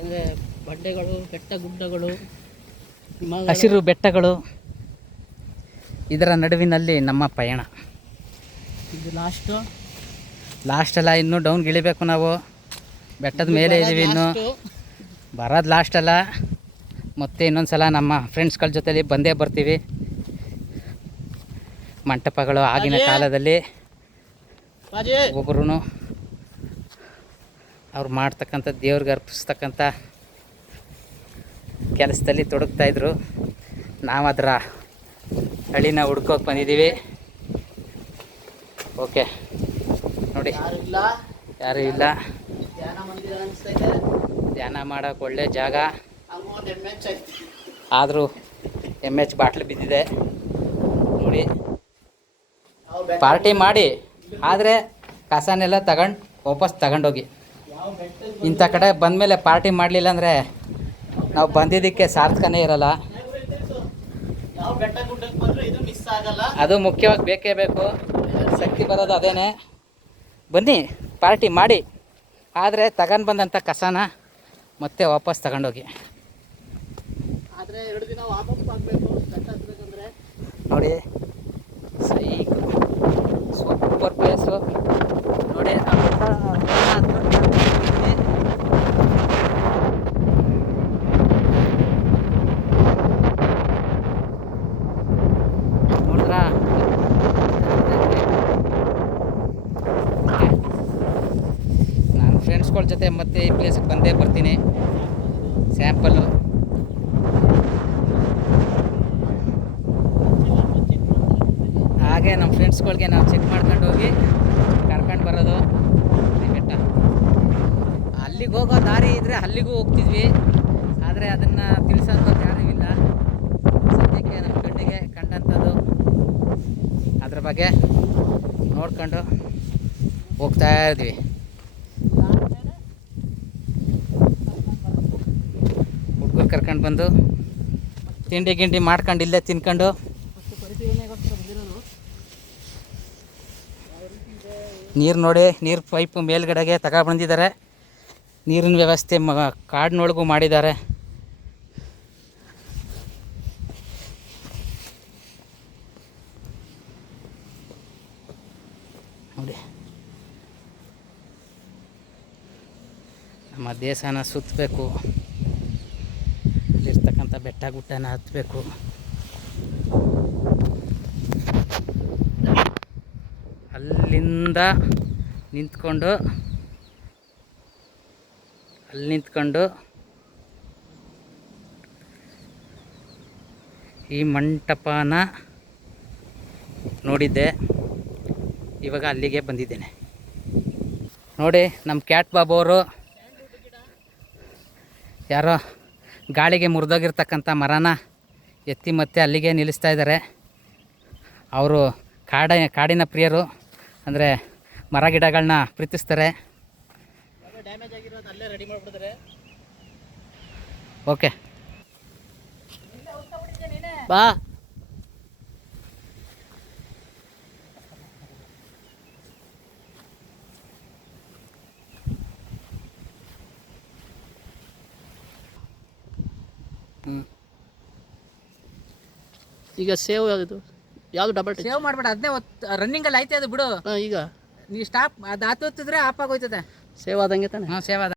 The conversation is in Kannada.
ಅಂದರೆ ಬಂಡೆಗಳು, ಬೆಟ್ಟ ಗುಡ್ಡಗಳು, ಹಸಿರು ಬೆಟ್ಟಗಳು, ಇದರ ನಡುವಿನಲ್ಲಿ ನಮ್ಮ ಪಯಣ. ಇದು ಲಾಸ್ಟ್ ಅಲ್ಲ, ಇನ್ನೂ ಡೌನ್ಗೆ ಇಳಿಬೇಕು ನಾವು. ಬೆಟ್ಟದ ಮೇಲೆ ಇದ್ದೀವಿ, ಇನ್ನು ಬರೋದು ಲಾಸ್ಟ್ ಅಲ್ಲ. ಮತ್ತೆ ಇನ್ನೊಂದು ಸಲ ನಮ್ಮ ಫ್ರೆಂಡ್ಸ್ಗಳ ಜೊತೆಲಿ ಬಂದೇ ಬರ್ತೀವಿ. ಮಂಟಪಗಳು ಆಗಿನ ಕಾಲದಲ್ಲಿ ಒಬ್ಬರು ಅವ್ರು ಮಾಡ್ತಕ್ಕಂಥ ದೇವ್ರಿಗೆ ಅರ್ಪಿಸ್ತಕ್ಕಂಥ ಕೆಲಸದಲ್ಲಿ ತೊಡಗ್ತಾಯಿದ್ರು. ನಾವು ಅದರ ಹಳ್ಳಿನ ಹುಡ್ಕೋಕೆ ಬಂದಿದ್ದೀವಿ. ಓಕೆ ನೋಡಿ, ಯಾರೂ ಇಲ್ಲ. ಧ್ಯಾನ ಮಾಡೋಕೆ ಒಳ್ಳೆ ಜಾಗ. ಆದರೂ MH ಬಾಟ್ಲು ಬಿದ್ದಿದೆ ನೋಡಿ. ಪಾರ್ಟಿ ಮಾಡಿ, ಆದರೆ ಕಸನೆಲ್ಲ ತಗೊಂಡು ವಾಪಸ್ ತಗೊಂಡೋಗಿ. ಇಂಥ ಕಡೆ ಬಂದಮೇಲೆ ಪಾರ್ಟಿ ಮಾಡಲಿಲ್ಲ ಅಂದರೆ ನಾವು ಬಂದಿದ್ದಕ್ಕೆ ಸಾರ್ಥಕನೇ ಇರಲ್ಲ. ಅದು ಮುಖ್ಯವಾಗಿ ಬೇಕೇ ಬೇಕು. ಶಕ್ತಿ ಬರೋದು ಅದೇನೆ. ಬನ್ನಿ ಪಾರ್ಟಿ ಮಾಡಿ, ಆದರೆ ತಗೊಂಡು ಬಂದಂಥ ಕಸನ ಮತ್ತೆ ವಾಪಸ್ ತಗೊಂಡೋಗಿ. ನೋಡಿ, ಸೂಪರ್ ಪ್ಲೇಸು ನೋಡಿ. ನೋಡಿದ್ರಾ, ನಾನು ಫ್ರೆಂಡ್ಸ್ಗಳ ಜೊತೆ ಮತ್ತೆ ಈ ಪ್ಲೇಸಿಗೆ ಬಂದೇ ಬರ್ತೀನಿ. ಸ್ಯಾಂಪಲ್ಲು ಹಾಗೆ ನಮ್ಮ ಫ್ರೆಂಡ್ಸ್ಗಳಿಗೆ ನಾವು ಚೆಕ್ ಮಾಡ್ಕೊಂಡು ಹೋಗಿ ಕರ್ಕೊಂಡು ಬರೋದು. ಬೆಟ್ಟ ಅಲ್ಲಿಗೆ ಹೋಗೋ ದಾರಿ ಇದ್ದರೆ ಅಲ್ಲಿಗೂ ಹೋಗ್ತಿದ್ವಿ, ಆದರೆ ಅದನ್ನು ತಿಳಿಸೋದು ಯಾರೂ ಇಲ್ಲ. ಸದ್ಯಕ್ಕೆ ನಮ್ಮ ಕಣ್ಣಿಗೆ ಕಂಡಂಥದ್ದು ಅದ್ರ ಬಗ್ಗೆ ನೋಡ್ಕೊಂಡು ಹೋಗ್ತಾ ಇದ್ವಿ. ಹುಡುಗರು ಕರ್ಕೊಂಡು ಬಂದು ತಿಂಡಿ ಗಿಂಡಿ ಮಾಡ್ಕೊಂಡು ಇಲ್ಲೇ ತಿನ್ಕೊಂಡು ನೀರು ನೋಡಿ, ನೀರು ಪೈಪು ಮೇಲ್ಗಡೆಗೆ ಬಂದಿದ್ದಾರೆ. ನೀರಿನ ವ್ಯವಸ್ಥೆ ಕಾಡಿನೊಳಗೂ ಮಾಡಿದ್ದಾರೆ. ನೋಡಿ, ನಮ್ಮ ದೇಶನ ಸುತ್ತಬೇಕು, ಅಲ್ಲಿರ್ತಕ್ಕಂಥ ಬೆಟ್ಟ ಗುಡ್ಡನ ಹತ್ತಬೇಕು. ಅಲ್ಲಿಂದ ನಿಂತ್ಕೊಂಡು ಈ ಮಂಟಪನ ನೋಡಿದ್ದೆ. ಇವಾಗ ಅಲ್ಲಿಗೆ ಬಂದಿದ್ದೇನೆ ನೋಡಿ. ನಮ್ಮ ಕ್ಯಾಟ್ ಬಾಬು ಅವರು ಯಾರೋ ಗಾಳಿಗೆ ಮುರಿದೋಗಿರ್ತಕ್ಕಂಥ ಮರನ ಎತ್ತಿ ಮತ್ತೆ ಅಲ್ಲಿಗೆ ನಿಲ್ಲಿಸ್ತಾ ಇದ್ದಾರೆ. ಅವರು ಕಾಡಿನ ಪ್ರಿಯರು, ಅಂದರೆ ಮರ ಗಿಡಗಳನ್ನ ಪ್ರೀತಿಸ್ತಾರೆ. ಡ್ಯಾಮೇಜ್ ಆಗಿರೋದು ಅಲ್ಲೇ ರೆಡಿ ಮಾಡಿಬಿಡ್ತಾರೆ. ಓಕೆ ಬಾ. ಈಗ ಸೇವ್ ಯಾವುದು ಡಬಲ್ ಸೇವ್ ಮಾಡಬೇಡ, ಅದನ್ನೇ ರನ್ನಿಂಗಲ್ಲಿ ಆಯ್ತು ಅದು ಬಿಡು. ಈಗ ನೀವು ಸ್ಟಾಪ್ ಅದು ಆತೋತಿದ್ರೆ ಆಫ್ ಆಗೋಯ್ತದೆ. ಸೇವ್ ಆದಂಗೆ ತಾನೆ. ಸೇವ್ ಆದ